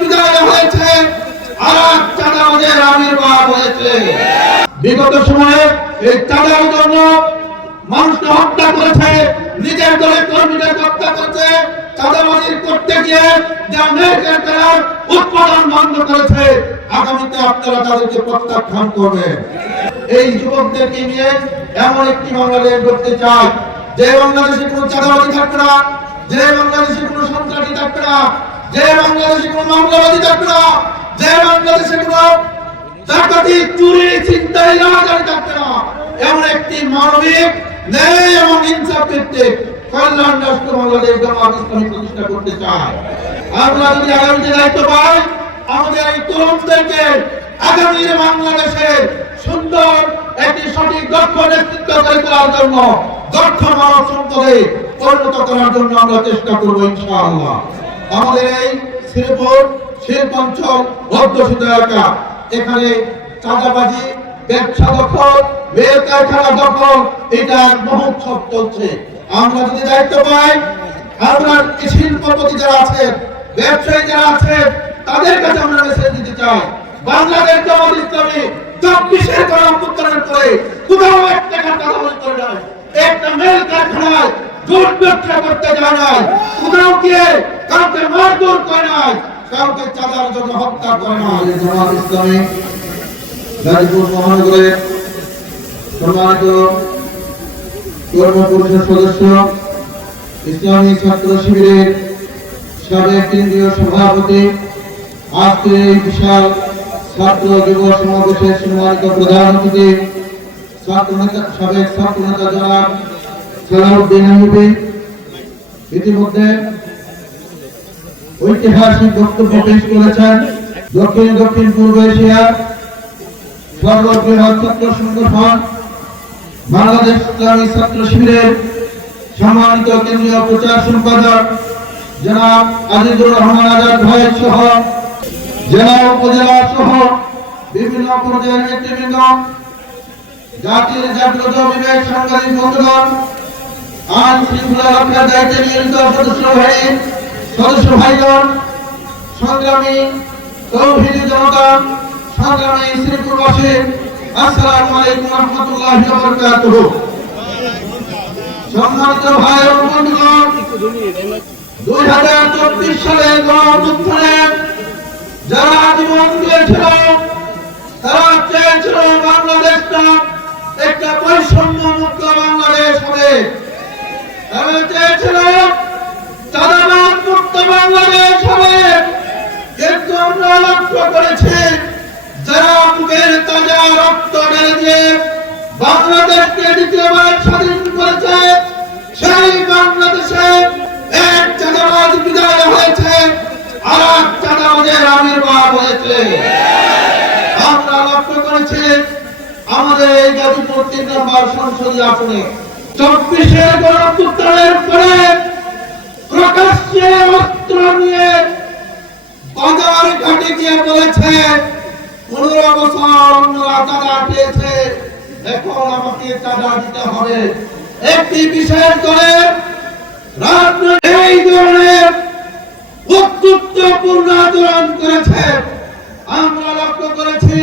বিদায় হয়েছে বিগত সময়ে এই চাঁদার জন্য মানুষকে হত্যা করেছে, নিজের দলের কর্মীদের হত্যা করেছে চাঁদাবাজি করতে গিয়ে যে আমেরিকার তারা উৎপাদন বন্ধ করেছে। আগামীতে আপনারা তাদেরকে প্রত্যাখ্যান করবেন এই যুবকদেরকে নিয়ে এমন একটি বাংলাদেশ করতে চাই, যে বাংলাদেশে কোনো চাঁদাবাজি থাকবে না, যে বাংলাদেশে কোনো সন্ত্রাসী থাকবে যে বাংলাদেশে কোনো মামলাবাজি থাকবে না। যে বাংলাদেশে কোনো ডাকাতি, চুরি চিন্তায় রাজারি থাকবে না। এমন একটি মানবিক, ন্যায় এবং ইনসাফ ভিত্তিক কল্যাণ রাষ্ট্র বাংলাদেশ জামাত ইসলামী প্রতিষ্ঠা করতে চায়। আমরা যদি আগামীতে দায়িত্ব পাই, আমাদের এই তরুণদেরকে আগামীর বাংলাদেশের সুন্দর একটি সঠিক দক্ষ নেতৃত্ব করে তোলার জন্য দক্ষ মানব সম্পদে পরিণত করার জন্য আমরা চেষ্টা করব ইনশাআল্লাহ। আমাদের এই শ্রীপুর শিল্পাঞ্চল অধ্যুষিত এলাকা। এখানে চাঁদাবাজি, ব্যবসা দখল বেল কারখানা দখল, এটা মহোৎসব চলছে। আমরা যদি দায়িত্ব পাই, আমরা শিল্পপতি যারা আছেন, ব্যবসায়ী যারা আছেন, তাদের কাছে আমরা মেসেজ দিতে চাই। বাংলাদেশ জামাত ইসলামী চব্বিশের গরম উত্তরণের পরে কোথাও এক টাকা চাঁদাবাজি করে নাই একটা মেল কারখানায় জোট ব্যবসা করতে হত্যা ইসলামী সদস্য, ইসলামী ছাত্র শিবিরের সাবেক কেন্দ্রীয় সভাপতি, আজকে এই বিশাল ছাত্র যুব সমাবেশের সম্মানিত প্রধান অতিথি, ছাত্র নেতা সাবেক ছাত্র নেতা ঐতিহাসিক বক্তব্য পেশ করেছেন দক্ষিণ দক্ষিণ পূর্ব সংগঠন, বাংলাদেশ ইসলামী ছাত্র শিবিরের সম্মানিত কেন্দ্রীয় প্রচার সম্পাদক জনাব আজিজুর রহমান আজাদ ভাই সহ জেলা উপজেলা সহ বিভিন্ন পর্যায়ের নেতৃবৃন্দ, জাতির জাগ্রত বিবেক সাংবাদিক বন্ধুগণ আইন শৃঙ্খলা রক্ষার দায়িত্বে নিয়োজিত সদস্য ভাই সদস্য ভাইগণ, সংগ্রামী তৌহিদি জনতা, সংগ্রামী শ্রীপুরবাসী আসসালামু আলাইকুম রহমতুল্লাহি ওয়া বারাকাতুহু। সম্মানিত ভাই ও বন্ধুগণ, দুই হাজার চব্বিশ সালে গণঅভ্যুত্থানে যারা জীবন দিয়েছিল তারা চেয়েছিল বাংলাদেশটা একটা বৈষম্য মুক্ত বাংলাদেশ হবে। তারা চেয়েছিল চাঁদাবাদ মুক্ত বাংলাদেশ হবে। কিন্তু আমরা লক্ষ্য করেছি, যারা বুকের তাজা রক্ত ঢেলে দিয়ে বাংলাদেশকে দ্বিতীয়বার স্বাধীন করেছে, সেই বাংলাদেশে এক চাঁদাবাজ বিদায় হয়েছে, আর এক চাঁদাবাজের আবির্ভাব হয়েছে। আমরা লক্ষ্য করেছি, আমাদের এই গাজীপুর তিন নম্বর সংসদীয় আসনে। চব্বিশে গণপুত্রের পরে প্রকাশ্যে নিয়ে বলেছে এখন আমাকে চাঁদা দিতে হবে। একটি বিশেষ দলের এই আচরণ করেছে। আমরা লক্ষ্য করেছি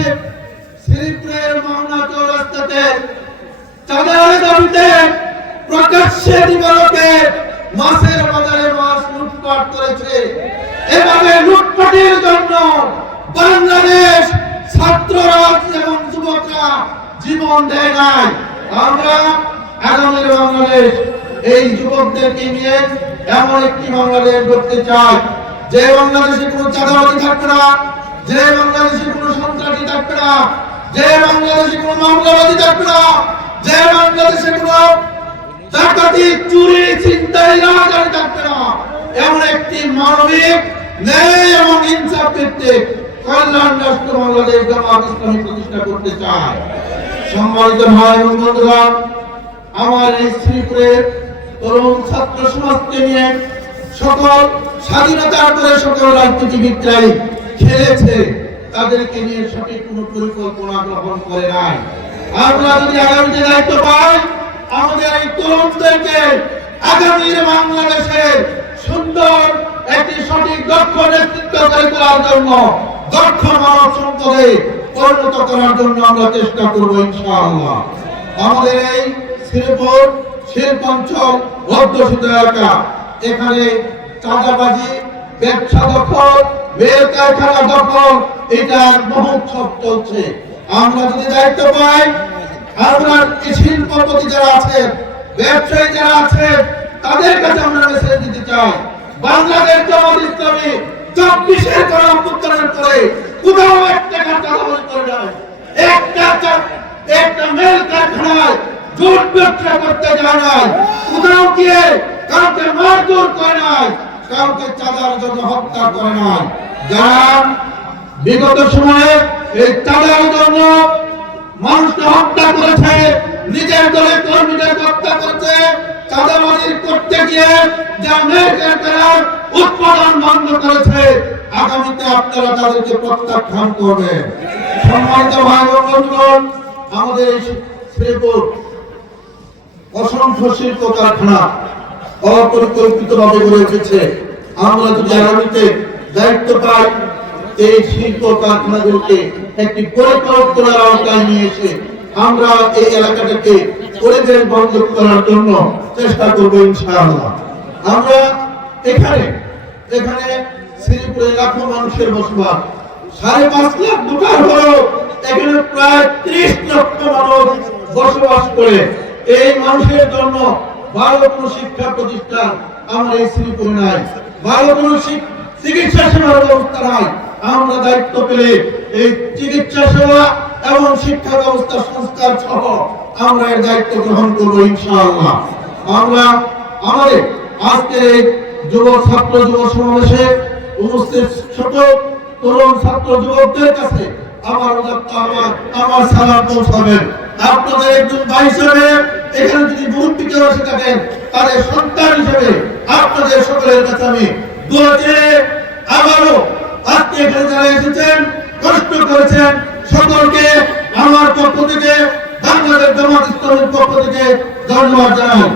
শ্রীপুরের মাওনা চৌরাস্তাতে চাঁদার দাবিতে প্রকাশ্যে দিবালকে মাছের বাজারে মাছ লুটপাট করেছে এভাবে লুটপাটের জন্য বাংলাদেশ ছাত্ররা এবং যুবকরা জীবন দেয় নাই। আমরা আগামীর বাংলাদেশ এই যুবকদেরকে নিয়ে এমন একটি বাংলাদেশ করতে চাই। যে বাংলাদেশে কোনো চাঁদাবাজি থাকবে না, যে বাংলাদেশে কোনো সন্ত্রাসী থাকবে না, যে বাংলাদেশে কোনো মামলাবাজি থাকবে না যে বাংলাদেশে কোনো ডাকাতি, চুরি চিন্তায় রাজারি থাকবে না এমন একটি মানবিক, ন্যায় এবং ইনসাফ ভিত্তিক কল্যাণ রাষ্ট্র বাংলাদেশ জামাত ইসলামী প্রতিষ্ঠা করতে চায়। সম্মানিত ভাই এবং বন্ধুগণ, আমার এই শ্রীপুরের তরুণ ছাত্র সমাজকে নিয়ে সকল স্বাধীনতার পরে সকল রাজনীতিবিদরাই খেলেছে, তাদেরকে নিয়ে সঠিক কোনো পরিকল্পনা গ্রহণ করে নাই। আমরা যদি আগামীতে দায়িত্ব পাই আমাদের এই তরুণদেরকে আগামীর বাংলাদেশের সুন্দর একটি সঠিক দক্ষ নেতৃত্ব করে তোলার জন্য দক্ষ মানব সম্পদে পরিণত করার জন্য আমরা চেষ্টা করব ইনশাআল্লাহ। আমাদের এই শ্রীপুর শিল্পাঞ্চল অধ্যুষিত এলাকা, এখানে চাঁদাবাজি, ব্যবসা দখল বেল দখল এটা মহোৎসব চলছে। আমরা যদি দায়িত্ব পাই এই শিল্পপতি যারা আছেন, ব্যবসায়ী যারা আছেন, তাদের কাছে আমরা মেসেজ দিতে চাই। বাংলাদেশ জামাত ইসলামী চব্বিশের গণ পরে কোথাও এক টাকা চাঁদাবাজি করে নাই। একটা একটা মেল কারখানায় জোট ব্যবসা করতে যায় নাই। কোথাও গিয়ে কাউকে মারধর করে নাই, কাউকে চাঁদার জন্য হত্যা করে নাই। যারা বিগত সময়ে এই চাঁদার জন্য মানুষকে হত্যা করেছে, নিজের দলের কর্মীদের হত্যা করেছে চাঁদাবাজি করতে গিয়ে যা মেয়েদের তারা উৎপাদন বন্ধ করেছে, আগামীতে আপনারা তাদেরকে প্রত্যাখ্যান করবেন। সম্মানিত ভাই বন্ধুগণ, আমাদের শ্রীপুর অসংখ্য শিল্প কারখানা অপরিকল্পিত ভাবে গড়ে উঠেছে। আমরা যদি আগামীতে দায়িত্ব পাই এই শিল্প একটি পরিকল্পনার আওতায় নিয়ে এসে আমরা এই এলাকাটাকে পরিবেশ বন্ধ করার জন্য চেষ্টা করব ইনশাআল্লাহ। আমরা এখানে এখানে লাখো মানুষের বসবাস। সাড়ে পাঁচ লাখ হলো এখানে প্রায় ত্রিশ লক্ষ মানুষ বসবাস করে। এই মানুষের জন্য ভালো কোনো শিক্ষা প্রতিষ্ঠান আমার এই শ্রীপুরে নাই। ভালো কোনো চিকিৎসা সেবার ব্যবস্থা নাই। আমরা দায়িত্ব পেলে এই চিকিৎসা সেবা এবং শিক্ষা ব্যবস্থা সংস্কার সহ আমরা এর দায়িত্ব গ্রহণ করব ইনশাআল্লাহ। আমরা আমাদের আজকের এই যুব ছাত্র যুব সমাবেশে উপস্থিত ছোট তরুণ ছাত্র যুবকদের কাছে আমার আমার আমার সালাম পৌঁছাবেন। আপনাদের একজন ভাই হিসেবে এখানে যদি মুরব্বী কেউ এসে থাকেন, তাদের সন্তান হিসেবে আপনাদের সকলের কাছে আমি আবারও আজকে এখানে যারা এসেছেন কষ্ট করেছেন, সকলকে আমার পক্ষ থেকে বাংলাদেশ জামাত ইসলামের পক্ষ থেকে ধন্যবাদ জানাই।